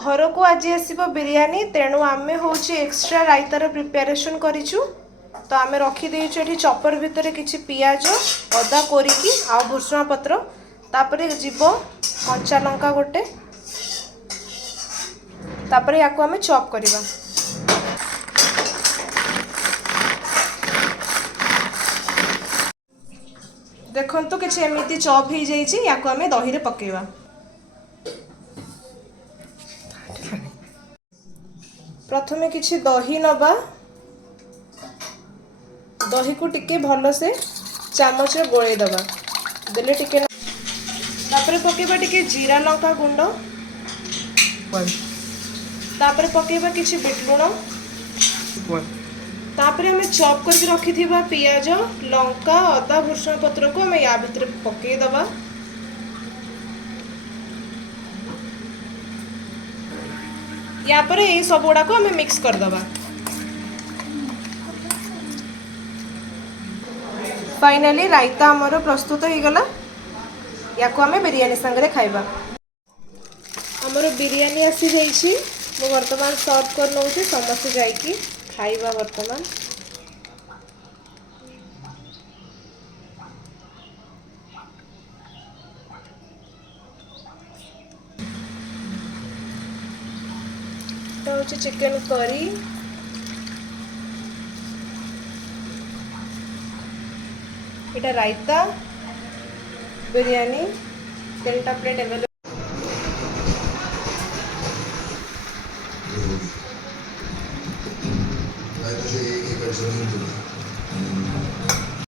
घर को आज आसब बिरयानी तेणु आमे हूँ एक्स्ट्रा रायतार प्रिपेरेसन करूँ। तो आम रखीदेचु ये चपर भितर किसी पियाज अदा कोरिकी आउ भुसुंगा पत्र तापर जीव कंचा लंका गोटे तापर या आम चॉप करवा। देखो तो किसी एमती चॉप हो जाइए या आम दही पकेवा। प्रथमे किसी दही नबा दही को टिके भल से चामच गोले दबा देले टिके तापर पकेबा टिके जीरा लंका गुंड तापर पकेबा किसी बिट लुण तापर हमें चॉप करके रखी थिबा पियाज लंका अदा भुसुंगा पत्र को हमें या भितर पके दबा। या पर ये सब गुड़ा को हमें मिक्स कर दबा। फाइनली रायता आमर प्रस्तुत हो गला। या को हमें बिरयानी संगे खाइबा। आमर बिरयानी आसी जाइए मु वर्तमान सर्व कर नौ समस्त जाइए खाइबा। वर्तमान तो हूँ चिकन करी इटा रायता बिरयानी 3टा प्लेट अवेलेबल।